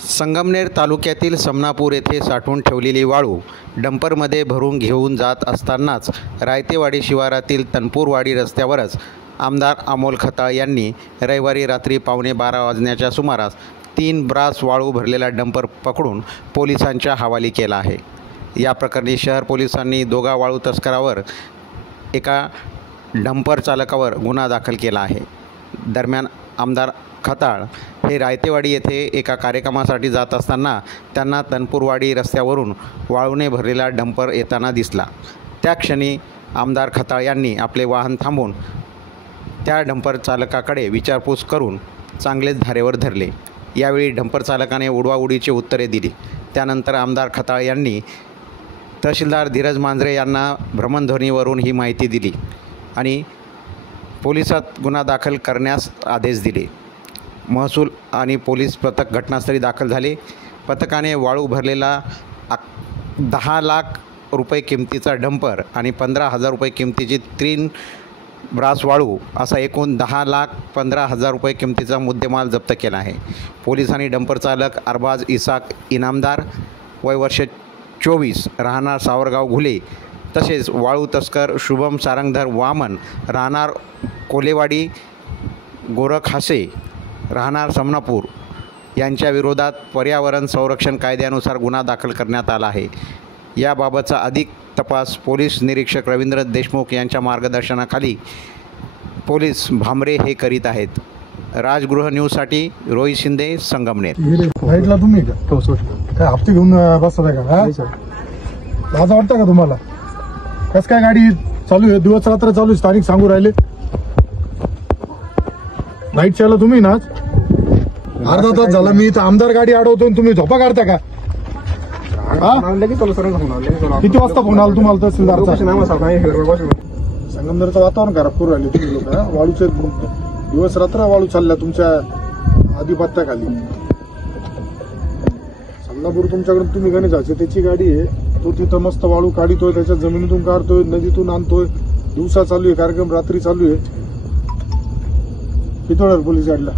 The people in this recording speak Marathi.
संगमनेर तालुक्यातील समनापूर येथे साठवून ठेवलेली वाळू डंपरमध्ये भरून घेऊन जात असतानाच रायतेवाडी शिवारातील तनपूरवाडी रस्त्यावरच आमदार अमोल खताळ यांनी रविवारी रात्री 12:15 वाजण्याच्या सुमारास 3 ब्रास वाळू भरलेला डंपर पकडून पोलिसांच्या हवाली केला आहे। या प्रकरणी शहर पोलिसांनी दोघा वाळू तस्करावर एका डंपर चालकावर गुन्हा दाखल केला आहे। दरम्यान आमदार खताळ हे रायतेवाडी येथे एका कार्यक्रमासाठी जात असताना त्यांना तनपूरवाडी रस्त्यावरून वाळूने भरलेला डंपर येताना दिसला। त्या क्षणी आमदार खताळ यांनी आपले वाहन थांबवून त्या डंपर चालकाकडे विचारपूस करून चांगलेच धारेवर धरले। यावेळी डंपर चालकाने उडवाउडीची उत्तरे दिली। त्यानंतर आमदार खताळ यांनी तहसीलदार धीरज मांजरे यांना भ्रमणध्वनीवरून ही माहिती दिली आणि पोलिसात गुन्हा दाखल करण्यास आदेश दिले। महसूल आणि पोलीस पथक घटनास्थळी दाखल झाले। पथकाने वाळू भरलेला 10 लाख रुपये किमतीचा डंपर आणि 15,000 रुपये किमतीची 3 ब्रास वाळू असा एकूण 10,15,000 रुपये किमतीचा मुद्देमाल जप्त केला आहे। पोलिसांनी डंपर चालक अरबाज इसाक इनामदार वय वर्ष 24 राहणार सावरगाव घुले तसेच वाळू तस्कर शुभम सारंगधर वामन राहणार कोलेवाडी गोरखहासे राहणार समनापूर यांच्या विरोधात पर्यावरण संरक्षण कायद्यानुसार गुन्हा दाखल करण्यात आला आहे। याबाबतचा अधिक तपास पोलीस निरीक्षक रवींद्र देशमुख यांच्या मार्गदर्शनाखाली पोलीस भामरे हे करीत आहेत। राजगृह न्यूजसाठी रोहित शिंदे, संगमनेर। लाईटला तुम्ही काय हप्ते घेऊन बसता का? लाज वाटतं का तुम्हाला? कस काय गाडी चालू आहे? दिवस रात्र चालू आहे, स्थानिक सांगू राहिले। लाईट चालू तुम्ही ना अर्धा तास झाला मी इथं आमदार गाडी अडवतो तुम्ही झोपा काढता का? किती वाजता फोन आला तुम्हाला तहसीलदारचा? संगमनेरचं वातावरण खराब करू राहिले तुम्ही लोक। वाळूचे दिवस रात्र वाळू चालल्या तुमच्या आधिपत्याखाली। समनापूर तुमच्याकडून तुम्ही गणेशाची त्याची गाडी आहे, तो तिथं मस्त वाळू काढतोय, त्याच्या जमिनीतून काढतोय, नदीतून आणतोय। दिवसा चालू आहे कार्यक्रम, रात्री चालू आहे। किती वेळा पोलीस गाडीला